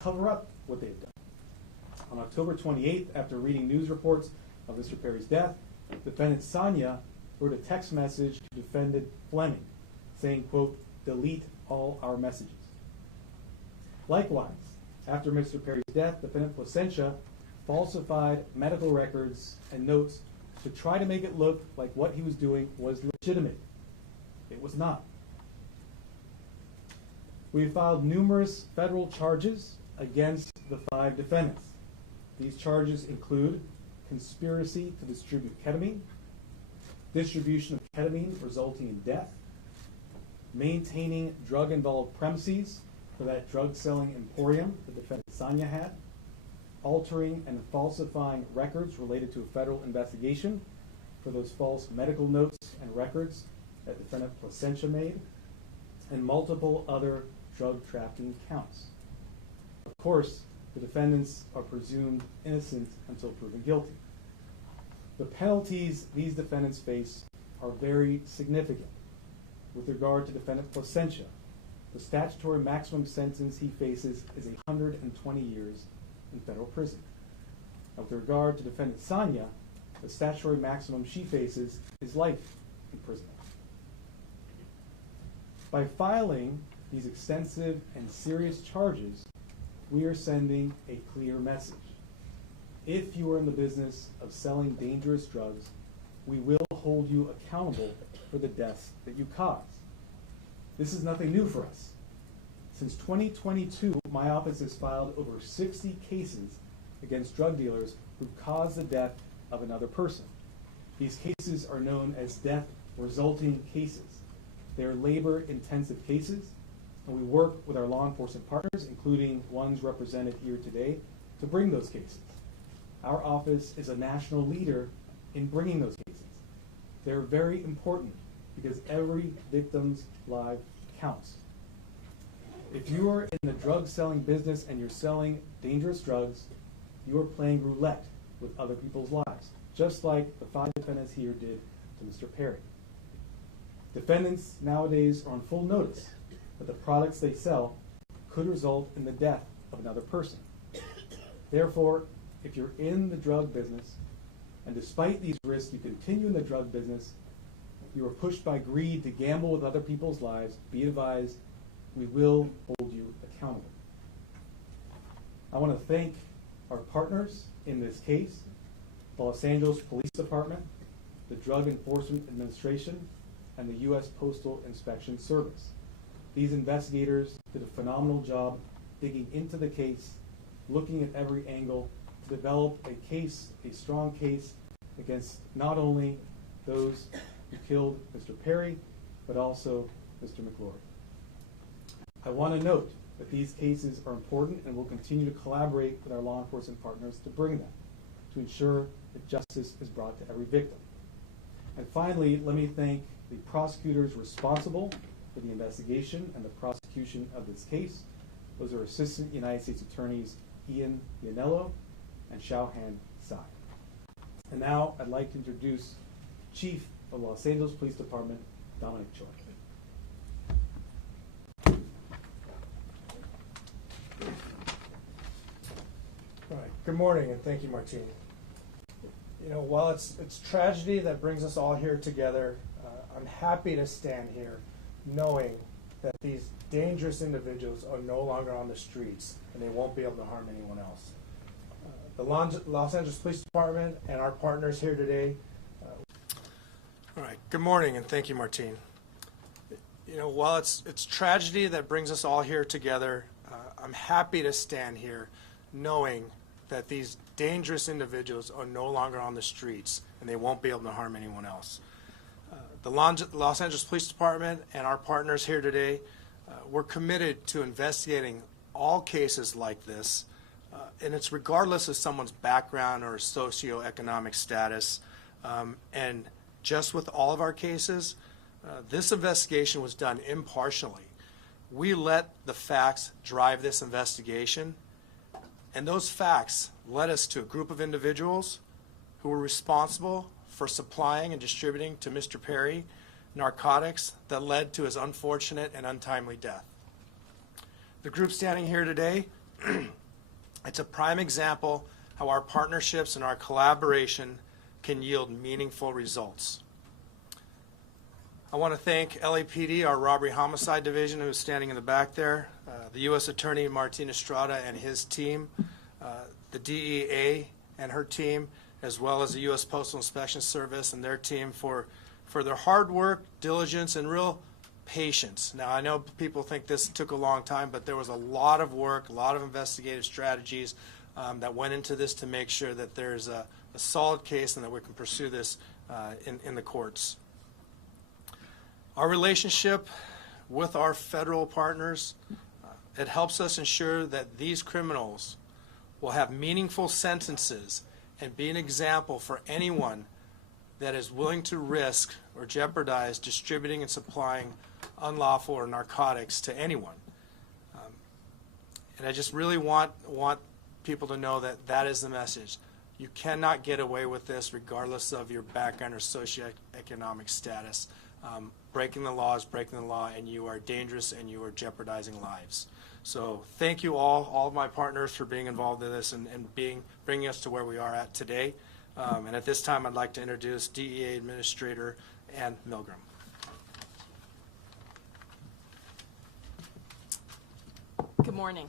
cover up what they've done. On October 28th, after reading news reports of Mr. Perry's death, defendant Sonia wrote a text message to defendant Fleming saying, quote, "Delete all our messages." Likewise, after Mr. Perry's death, defendant Placentia falsified medical records and notes to try to make it look like what he was doing was legitimate. It was not. We have filed numerous federal charges against the 5 defendants. These charges include conspiracy to distribute ketamine, distribution of ketamine resulting in death, maintaining drug-involved premises for that drug-selling emporium the defendant Sonia had, altering and falsifying records related to a federal investigation for those false medical notes and records that defendant Placentia made, and multiple other drug trafficking counts. Of course, the defendants are presumed innocent until proven guilty. The penalties these defendants face are very significant. With regard to defendant Placentia, the statutory maximum sentence he faces is 120 years in federal prison. With regard to defendant Sonia, the statutory maximum she faces is life imprisonment. By filing these extensive and serious charges, we are sending a clear message. If you are in the business of selling dangerous drugs, we will hold you accountable for the deaths that you cause. This is nothing new for us. Since 2022, my office has filed over 60 cases against drug dealers who caused the death of another person. These cases are known as death resulting cases. They are labor-intensive cases, and we work with our law enforcement partners, including ones represented here today, to bring those cases. Our office is a national leader in bringing those cases. They're very important because every victim's life counts. If you are in the drug selling business and you're selling dangerous drugs, you are playing roulette with other people's lives, just like the 5 defendants here did to Mr. Perry. Defendants nowadays are on full notice that the products they sell could result in the death of another person. Therefore, if you're in the drug business, and despite these risks you continue in the drug business, you are pushed by greed to gamble with other people's lives, be advised, we will hold you accountable. I want to thank our partners in this case, the Los Angeles Police Department, the Drug Enforcement Administration, and the U.S. Postal Inspection Service. These investigators did a phenomenal job digging into the case, looking at every angle to develop a case, a strong case, against not only those who killed Mr. Perry, but also Mr. McLaury. I want to note that these cases are important and we'll continue to collaborate with our law enforcement partners to bring them, to ensure that justice is brought to every victim. And finally, let me thank the prosecutors responsible for the investigation and the prosecution of this case. Those are Assistant United States Attorneys Ian Ianello and Xiaohan Tsai. And now I'd like to introduce Chief of Los Angeles Police Department, Dominic Choi. All right. Good morning, and thank you, Martine. You know, while it's tragedy that brings us all here together, I'm happy to stand here knowing that these dangerous individuals are no longer on the streets and they won't be able to harm anyone else. The Los Angeles Police Department and our partners here today. All right. Good morning, and thank you, Martine. You know, while it's tragedy that brings us all here together, I'm happy to stand here knowing that these dangerous individuals are no longer on the streets and they won't be able to harm anyone else. The Los Angeles Police Department and our partners here today, we're committed to investigating all cases like this, and it's regardless of someone's background or socioeconomic status. And just with all of our cases, this investigation was done impartially. We let the facts drive this investigation, and those facts led us to a group of individuals who were responsible for supplying and distributing to Mr. Perry narcotics that led to his unfortunate and untimely death. The group standing here today It's a prime example how our partnerships and our collaboration can yield meaningful results. I want to thank LAPD, our Robbery Homicide Division, who's standing in the back there, the U.S. Attorney Martin Estrada and his team, the DEA and her team, as well as the U.S. Postal Inspection Service and their team for their hard work, diligence, and real patience. Now, I know people think this took a long time, but there was a lot of work, a lot of investigative strategies that went into this to make sure that there's a solid case and that we can pursue this in the courts. Our relationship with our federal partners, it helps us ensure that these criminals will have meaningful sentences and be an example for anyone that is willing to risk or jeopardize distributing and supplying unlawful or narcotics to anyone. And I just really want people to know that that is the message. You cannot get away with this regardless of your background or socioeconomic status. Breaking the law is breaking the law, and you are dangerous and you are jeopardizing lives. So thank you all of my partners for being involved in this and bringing us to where we are at today. And at this time, I'd like to introduce DEA Administrator Ann Milgram. Good morning.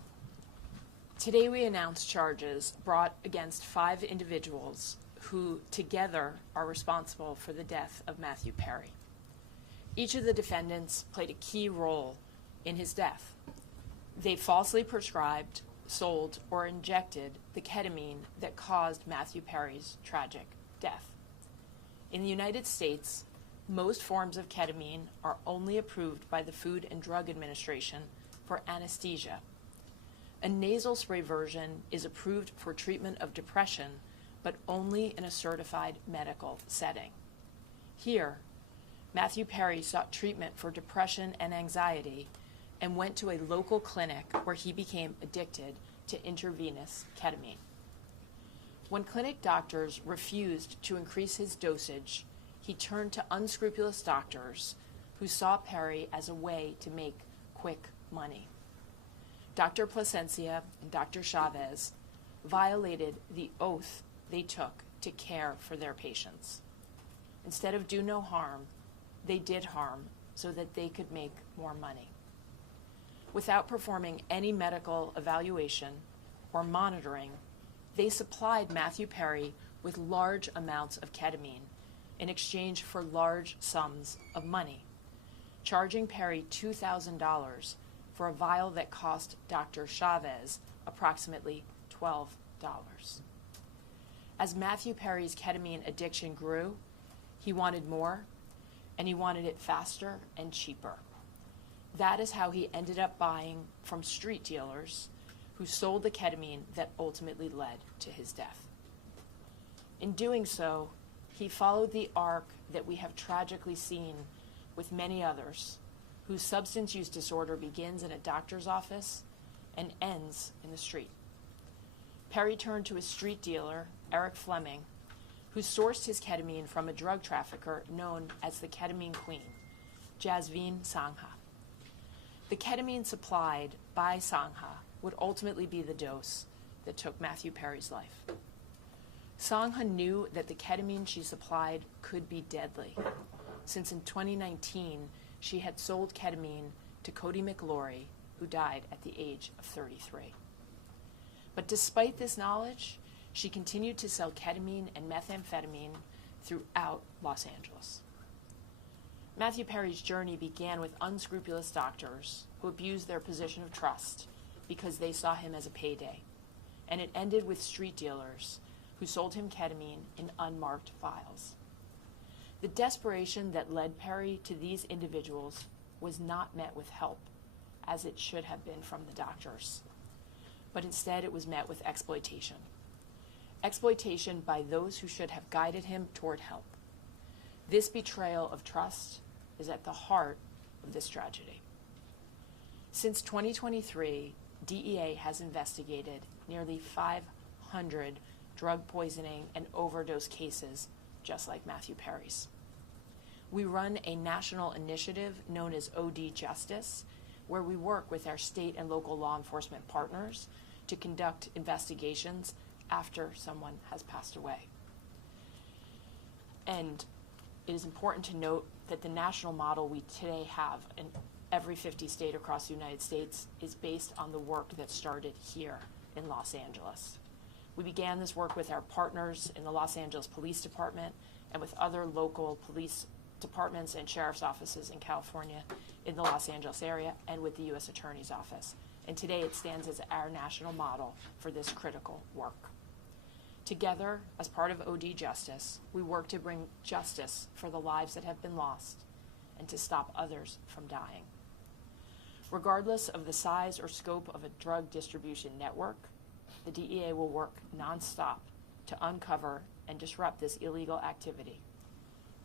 Today we announce charges brought against 5 individuals who together are responsible for the death of Matthew Perry. Each of the defendants played a key role in his death. They falsely prescribed, sold, or injected the ketamine that caused Matthew Perry's tragic death. In the United States, most forms of ketamine are only approved by the Food and Drug Administration for anesthesia. A nasal spray version is approved for treatment of depression, but only in a certified medical setting. Here, Matthew Perry sought treatment for depression and anxiety and went to a local clinic where he became addicted to intravenous ketamine. When clinic doctors refused to increase his dosage, he turned to unscrupulous doctors who saw Perry as a way to make quick money. Dr. Plasencia and Dr. Chavez violated the oath they took to care for their patients. Instead of do no harm, they did harm so that they could make more money. Without performing any medical evaluation or monitoring, they supplied Matthew Perry with large amounts of ketamine in exchange for large sums of money, charging Perry $2,000 for a vial that cost Dr. Chavez approximately $12. As Matthew Perry's ketamine addiction grew, he wanted more, and he wanted it faster and cheaper. That is how he ended up buying from street dealers who sold the ketamine that ultimately led to his death. In doing so, he followed the arc that we have tragically seen with many others, whose substance use disorder begins in a doctor's office and ends in the street. Perry turned to his street dealer, Eric Fleming, who sourced his ketamine from a drug trafficker known as the Ketamine Queen, Jasveen Sangha. The ketamine supplied by Sangha would ultimately be the dose that took Matthew Perry's life. Sangha knew that the ketamine she supplied could be deadly, since in 2019 she had sold ketamine to Cody McLaury, who died at the age of 33. But despite this knowledge, she continued to sell ketamine and methamphetamine throughout Los Angeles. Matthew Perry's journey began with unscrupulous doctors who abused their position of trust because they saw him as a payday, and it ended with street dealers who sold him ketamine in unmarked vials. The desperation that led Perry to these individuals was not met with help, as it should have been from the doctors, but instead it was met with exploitation. Exploitation by those who should have guided him toward help. This betrayal of trust is at the heart of this tragedy. Since 2023, DEA has investigated nearly 500 drug poisoning and overdose cases just like Matthew Perry's. We run a national initiative known as OD Justice, where we work with our state and local law enforcement partners to conduct investigations after someone has passed away. And it is important to note that the national model we today have in every 50 state across the United States is based on the work that started here in Los Angeles. We began this work with our partners in the Los Angeles Police Department and with other local police departments and sheriff's offices in California, in the Los Angeles area, and with the U.S. Attorney's Office. And today it stands as our national model for this critical work. Together, as part of OD Justice, we work to bring justice for the lives that have been lost and to stop others from dying. Regardless of the size or scope of a drug distribution network, the DEA will work nonstop to uncover and disrupt this illegal activity,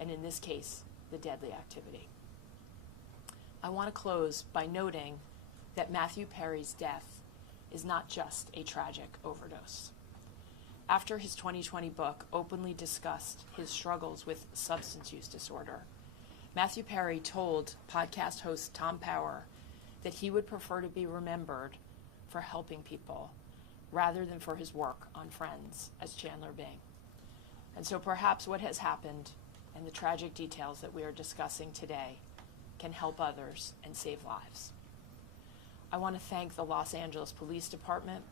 and in this case, the deadly activity. I want to close by noting that Matthew Perry's death is not just a tragic overdose. After his 2020 book openly discussed his struggles with substance use disorder, Matthew Perry told podcast host Tom Power that he would prefer to be remembered for helping people rather than for his work on Friends as Chandler Bing. And so perhaps what has happened and the tragic details that we are discussing today can help others and save lives. I want to thank the Los Angeles Police Department,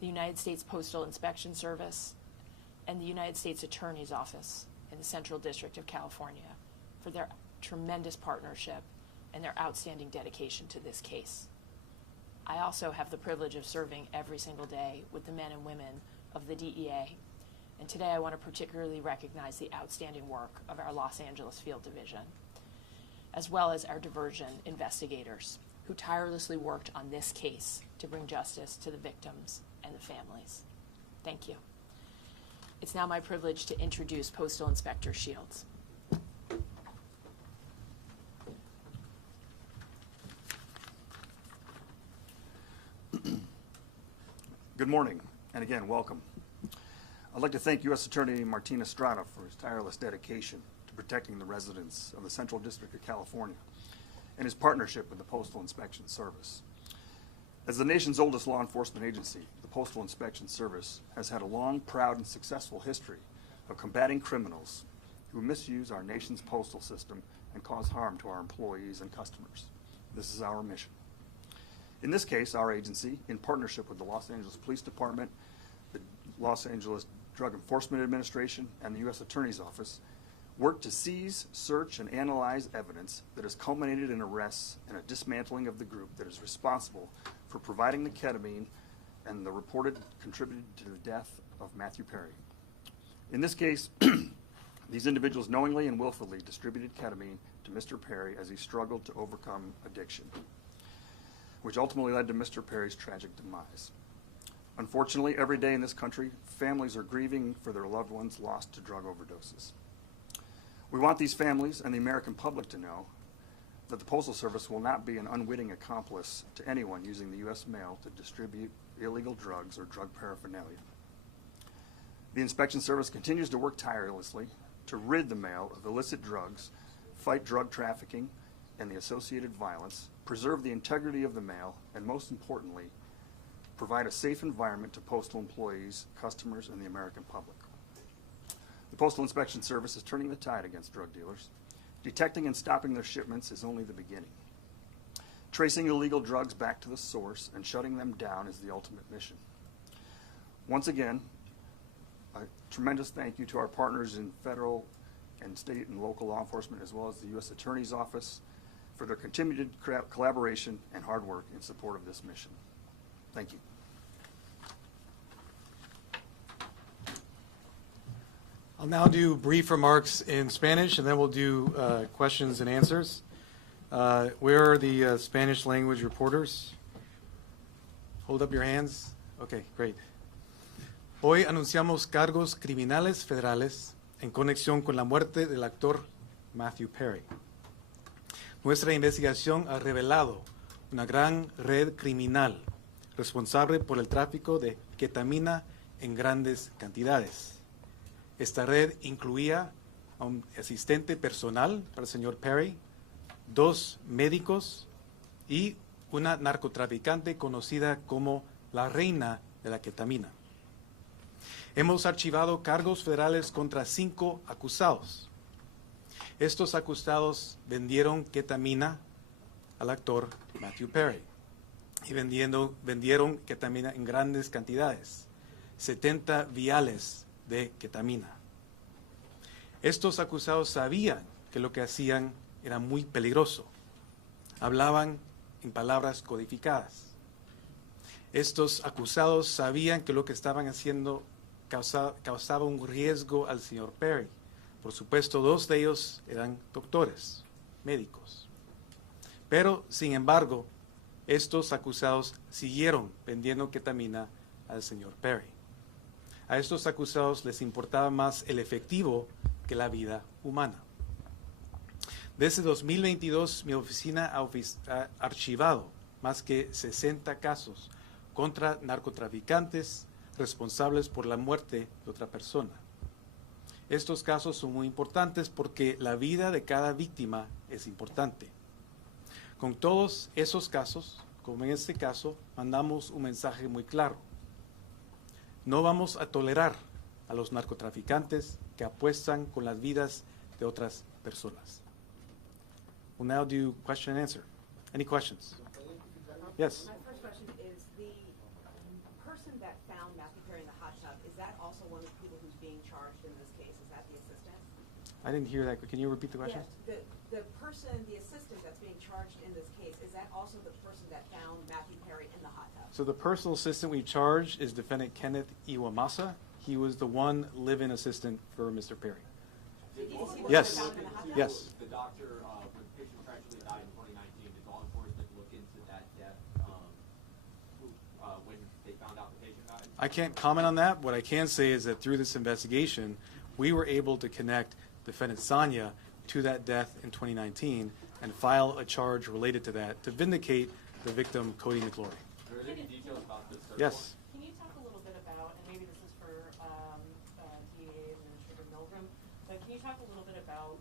the United States Postal Inspection Service, and the United States Attorney's Office in the Central District of California for their tremendous partnership and their outstanding dedication to this case. I also have the privilege of serving every single day with the men and women of the DEA, and today I want to particularly recognize the outstanding work of our Los Angeles Field Division, as well as our diversion investigators who tirelessly worked on this case to bring justice to the victims and the families. Thank you. It's now my privilege to introduce Postal Inspector Shields. Good morning, and again, welcome. I'd like to thank U.S. Attorney Martin Estrada for his tireless dedication to protecting the residents of the Central District of California and his partnership with the Postal Inspection Service. As the nation's oldest law enforcement agency, the Postal Inspection Service has had a long, proud, and successful history of combating criminals who misuse our nation's postal system and cause harm to our employees and customers. This is our mission. In this case, our agency, in partnership with the Los Angeles Police Department, the Los Angeles Drug Enforcement Administration, and the U.S. Attorney's Office, worked to seize, search, and analyze evidence that has culminated in arrests and a dismantling of the group that is responsible for providing the ketamine and the reported contributed to the death of Matthew Perry. In this case, these individuals knowingly and willfully distributed ketamine to Mr. Perry as he struggled to overcome addiction, which ultimately led to Mr. Perry's tragic demise. Unfortunately, every day in this country, families are grieving for their loved ones lost to drug overdoses. We want these families and the American public to know that the Postal Service will not be an unwitting accomplice to anyone using the U.S. mail to distribute illegal drugs or drug paraphernalia. The Inspection Service continues to work tirelessly to rid the mail of illicit drugs, fight drug trafficking and the associated violence, preserve the integrity of the mail, and most importantly, provide a safe environment to postal employees, customers, and the American public. The Postal Inspection Service is turning the tide against drug dealers. Detecting and stopping their shipments is only the beginning. Tracing illegal drugs back to the source and shutting them down is the ultimate mission. Once again, a tremendous thank you to our partners in federal and state and local law enforcement, as well as the U.S. Attorney's Office, for their continued collaboration and hard work in support of this mission. Thank you. I'll now do brief remarks in Spanish, and then we'll do questions and answers. Where are the Spanish language reporters? Hold up your hands. Okay, great. Hoy anunciamos cargos criminales federales en conexión con la muerte del actor Matthew Perry. Nuestra investigación ha revelado una gran red criminal responsable por el tráfico de ketamina en grandes cantidades. Esta red incluía a un asistente personal para el señor Perry, 2 médicos y una narcotraficante conocida como la reina de la ketamina. Hemos archivado cargos federales contra 5 acusados. Estos acusados vendieron ketamina al actor Matthew Perry y vendieron ketamina en grandes cantidades, 70 viales de ketamina. Estos acusados sabían que lo que hacían era muy peligroso. Hablaban en palabras codificadas. Estos acusados sabían que lo que estaban haciendo causaba un riesgo al señor Perry. Por supuesto, 2 de ellos eran doctores, médicos. Pero, sin embargo, estos acusados siguieron vendiendo ketamina al señor Perry. A estos acusados les importaba más el efectivo que la vida humana. Desde 2022, mi oficina ha archivado más que 60 casos contra narcotraficantes responsables por la muerte de otra persona. Estos casos son muy importantes porque la vida de cada víctima es importante. Con todos esos casos, como en este caso, mandamos un mensaje muy claro. No vamos a tolerar a los narcotraficantes que apuestan con las vidas de otras personas. We'll now do question and answer. Any questions? Yes. My first question is, the person that found Matthew Perry in the hot tub, is that also one of the people who's being charged in this case? Is that the assistant? I didn't hear that. Can you repeat the question? Yes, the person, the assistant that's being charged in this case, is that also the person that found Matthew Perry in the hot tub? So the personal assistant we charged is Defendant Kenneth Iwamasa. He was the one live-in assistant for Mr. Perry. Is he the one Yes. that found him in the hot tub? Yes. The doctor, when the patient tragically died in 2019, did law enforcement look into that death when they found out the patient died? I can't comment on that. What I can say is that through this investigation, we were able to connect Defendant Sanya to that death in 2019 and file a charge related to that to vindicate the victim, Cody McLaury. Are there any details about the search Yes. warrant? Can you talk a little bit about, and maybe this is for DEA Administrator Milgram, but can you talk a little bit about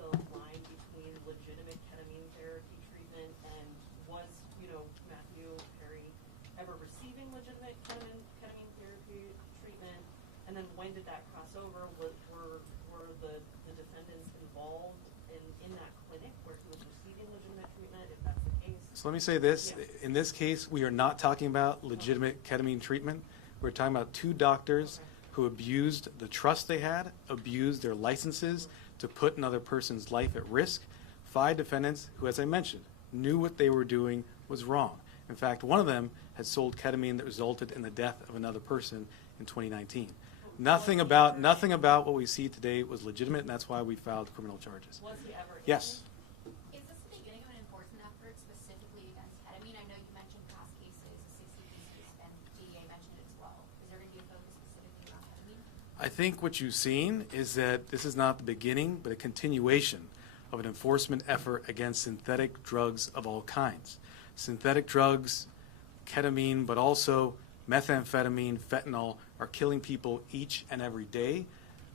the line between legitimate ketamine therapy treatment and was, Matthew Perry ever receiving legitimate ketamine therapy treatment? And then when did that cross over? Were the defendants involved in that clinic where he was receiving legitimate treatment, if that's the case? So let me say this. Yes. In this case, we are not talking about legitimate ketamine treatment. We're talking about 2 doctors who abused the trust they had, abused their licenses to put another person's life at risk. 5 defendants who, as I mentioned, knew what they were doing was wrong. In fact, one of them had sold ketamine that resulted in the death of another person in 2019. Nothing about what we see today was legitimate, and that's why we filed criminal charges. Was he ever? Yes. Is this the beginning of an enforcement effort specifically against ketamine? I know you mentioned past cases, the 60 cases, and DEA mentioned it as well. Is there going to be a focus specifically around ketamine? I think what you've seen is that this is not the beginning, but a continuation of an enforcement effort against synthetic drugs of all kinds. Synthetic drugs, ketamine, but also methamphetamine, fentanyl, are killing people each and every day.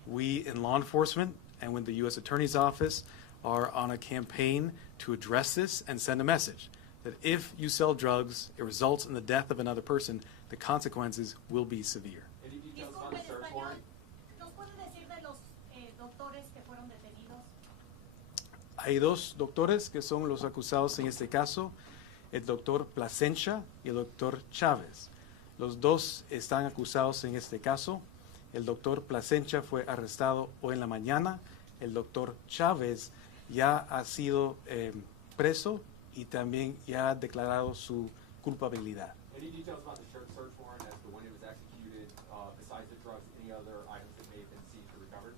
We in law enforcement and with the U.S. Attorney's Office are on a campaign to address this and send a message that if you sell drugs, it results in the death of another person, the consequences will be severe. Any details about the search warrant? ¿Nos puede decir de los doctores que fueron detenidos? Hay 2 doctores que son los acusados en este caso, el doctor Plasencia y el doctor Chávez. Los 2 están acusados en este caso. El doctor Plasencia fue arrestado hoy en la mañana. El doctor Chávez ya ha sido preso y también ya ha declarado su culpabilidad. Any details about the search warrant as to when it was executed, besides the drugs, any other items that may have been seized or recovered?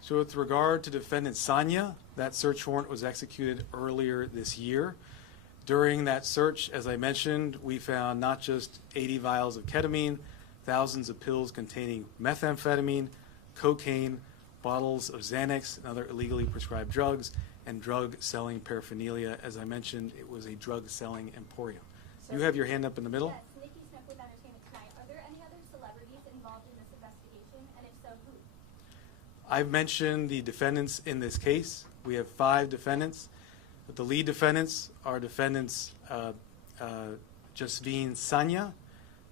So with regard to defendant Sanya, that search warrant was executed earlier this year. During that search, as I mentioned, we found not just 80 vials of ketamine, thousands of pills containing methamphetamine, cocaine, bottles of Xanax and other illegally prescribed drugs, and drug-selling paraphernalia. As I mentioned, it was a drug-selling emporium. You have your hand up in the middle. Yes, Nikki Smith with Entertainment Tonight. Are there any other celebrities involved in this investigation? And if so, who? I've mentioned the defendants in this case. We have 5 defendants. The lead defendants are defendants Jasveen Sanya,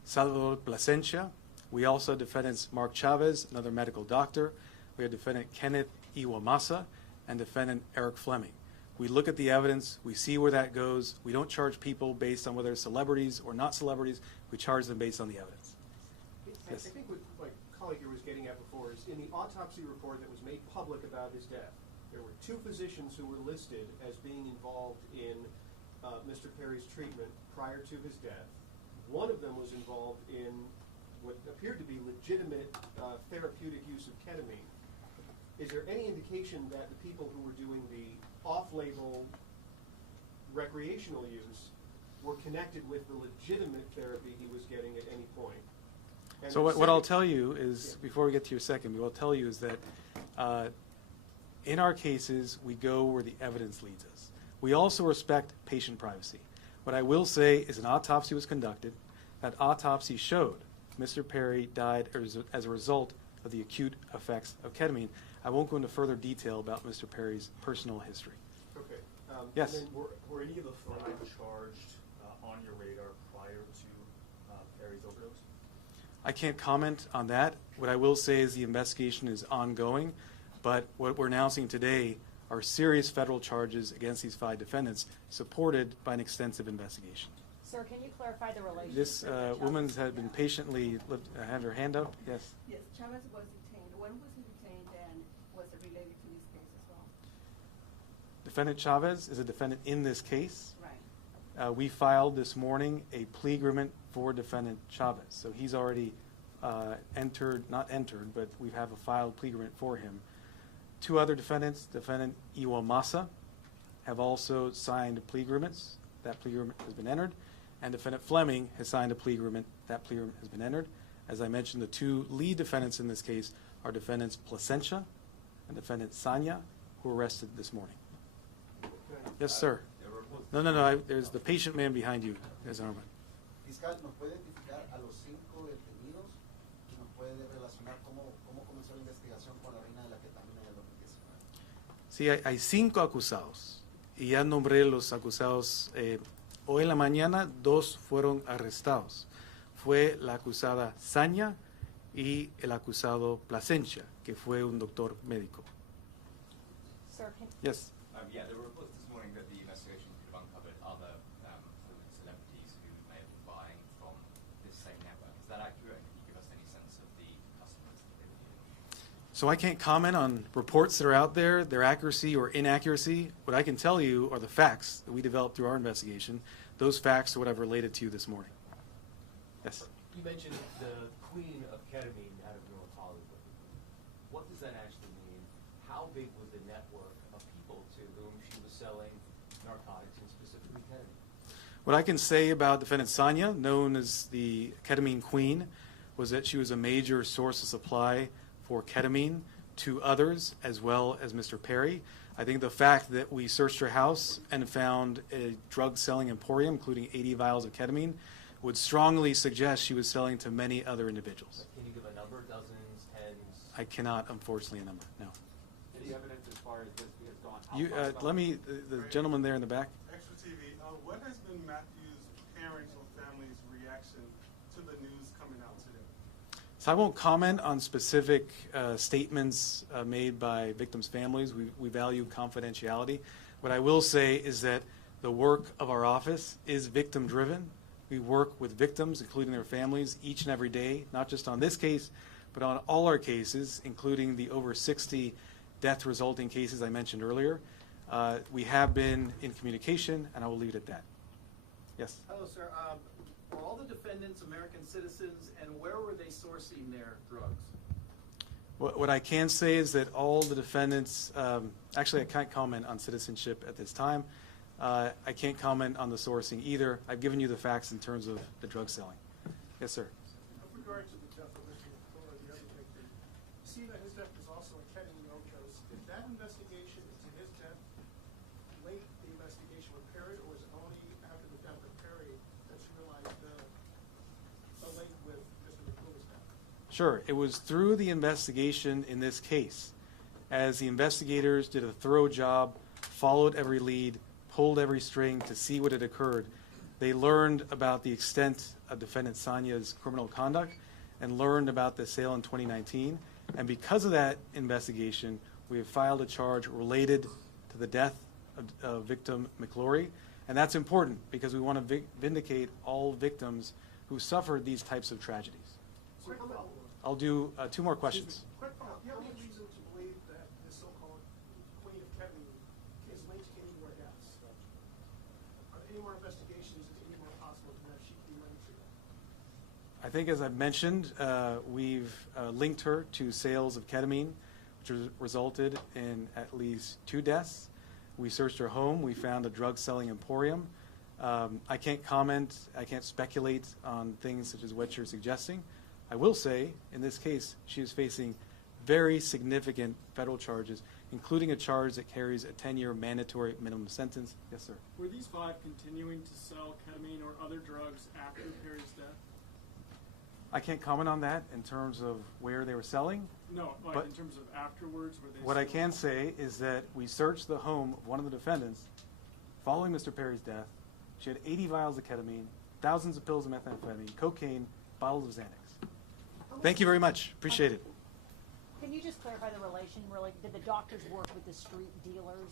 Salvador Plasencia. We also have defendants Mark Chavez, another medical doctor. We have defendant Kenneth Iwamasa and defendant Eric Fleming. We look at the evidence, we see where that goes. We don't charge people based on whether they're celebrities or not celebrities. We charge them based on the evidence. Yes. I think what my colleague here was getting at before is in the autopsy report that was made public about his death, there were 2 physicians who were listed as being involved in Mr. Perry's treatment prior to his death. One of them was involved in what appeared to be legitimate therapeutic use of ketamine. Is there any indication that the people who were doing the off-label recreational use were connected with the legitimate therapy he was getting at any point? And So the what I'll second- tell you is, before we get to your second, what I'll tell you is that in our cases, we go where the evidence leads us. We also respect patient privacy. What I will say is an autopsy was conducted. That autopsy showed Mr. Perry died as a result of the acute effects of ketamine. I won't go into further detail about Mr. Perry's personal history. Okay. Yes. And then Were any of the 5 charged on your radar prior to Perry's overdose? I can't comment on that. What I will say is the investigation is ongoing, but what we're announcing today are serious federal charges against these 5 defendants, supported by an extensive investigation. Sir, can you clarify the relationship? This woman had been patiently, had her hand up, yes? Yes, Chavez was detained. When was he detained and was it related to this case as well? Defendant Chavez is a defendant in this case. Right. We filed this morning a plea agreement for defendant Chavez. So he's already not entered, but we have a filed plea agreement for him. 2 other defendants, defendant Iwamasa, have also signed plea agreements. That plea agreement has been entered. And defendant Fleming has signed a plea agreement. That plea agreement has been entered. As I mentioned, the 2 lead defendants in this case are defendants Plasencia and defendant Sanya, who were arrested this morning. Yes, sir. No. There's the patient man behind you. There's Armand. Fiscal, ¿nos puede identificar a los 5 detenidos y nos puede relacionar cómo comenzó la investigación con la reina de la ketamina en el 2019? Sí, hay 5 acusados y ya nombré los acusados. Hoy en la mañana 2 fueron arrestados. Fue la acusada Sanya y el acusado Plasencia, que fue un doctor médico. Sir, can Yes. Yeah, there were reports this morning that the investigation could have uncovered other celebrities who may have been buying from this same network. Is that accurate? Can you give us any sense of the customers that they were dealing with? So I can't comment on reports that are out there, their accuracy or inaccuracy. What I can tell you are the facts that we developed through our investigation. Those facts are what I've related to you this morning. Yes. You mentioned the queen of ketamine out of North Hollywood. What does that actually mean? How big was the network of people to whom she was selling narcotics and specifically ketamine? What I can say about defendant Sanya, known as the ketamine queen, was that she was a major source of supply for ketamine to others as well as Mr. Perry. I think the fact that we searched her house and found a drug-selling emporium, including 80 vials of ketamine, would strongly suggest she was selling to many other individuals. Can you give a number? Dozens, tens? I cannot, unfortunately, a number, no. Any evidence as far as this has gone? You, let me, the gentleman there in the back. Extra TV, what has been Matthew's parents' or family's reaction to the news coming out today? So I won't comment on specific statements made by victims' families. We value confidentiality. What I will say is that the work of our office is victim-driven. We work with victims, including their families, each and every day, not just on this case, but on all our cases, including the over 60 death-resulting cases I mentioned earlier. We have been in communication, and I will leave it at that. Yes? Hello, sir. Were all the defendants American citizens, and where were they sourcing their drugs? What I can say is that all the defendants, actually I can't comment on citizenship at this time. I can't comment on the sourcing either. I've given you the facts in terms of the drug selling. Yes, sir. With regard to the death of Mr. McClure, the other victim, you see that his death is also a ketamine overdose. Is that investigation into his death late the investigation with Perry, or was it only after the death of Perry that you realized the link with Mr. McClure's death? Sure. It was through the investigation in this case, as the investigators did a thorough job, followed every lead, pulled every string to see what had occurred. They learned about the extent of defendant Sonia's criminal conduct and learned about the sale in 2019. And because of that investigation, we have filed a charge related to the death of victim McLaurie. And that's important because we want to vindicate all victims who suffered these types of tragedies. Quick follow-up. I'll do 2 more questions. Quick follow-up. Do you have any reason to believe that the so-called Queen of Ketamine is linked to any more deaths? Are there any more investigations? Is it any more possible that she could be linked to that? I think, as I've mentioned, we've linked her to sales of ketamine, which resulted in at least 2 deaths. We searched her home. We found a drug-selling emporium. I can't comment. I can't speculate on things such as what you're suggesting. I will say, in this case, she is facing very significant federal charges, including a charge that carries a 10-year mandatory minimum sentence. Yes, sir. Were these 5 continuing to sell ketamine or other drugs after Perry's death? I can't comment on that in terms of where they were selling. No, like but in terms of afterwards, were they what I still- can say is that we searched the home of one of the defendants following Mr. Perry's death. She had 80 vials of ketamine, thousands of pills of methamphetamine, cocaine, bottles of Xanax. Thank you very much. Appreciate it. Can you just clarify the relation, really? Did the doctors work with the street dealers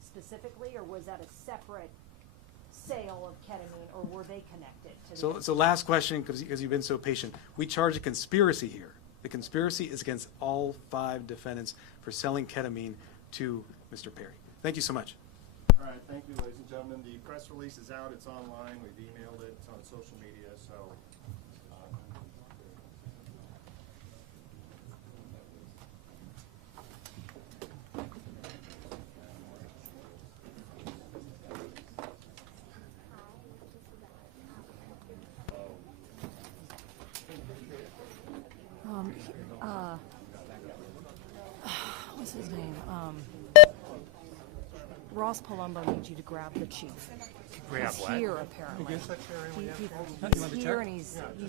specifically, or was that a separate sale of ketamine, or were they connected to the... So last question, because you've been so patient. We charge a conspiracy here. The conspiracy is against all 5 defendants for selling ketamine to Mr. Perry. Thank you so much. All right, thank you, ladies and gentlemen. The press release is out. It's online. We've emailed it. It's on social media. So. What's his name? Ross Palumbo needs you to grab the chief. Grab He's what? here, apparently. You want the He's check? here, and he's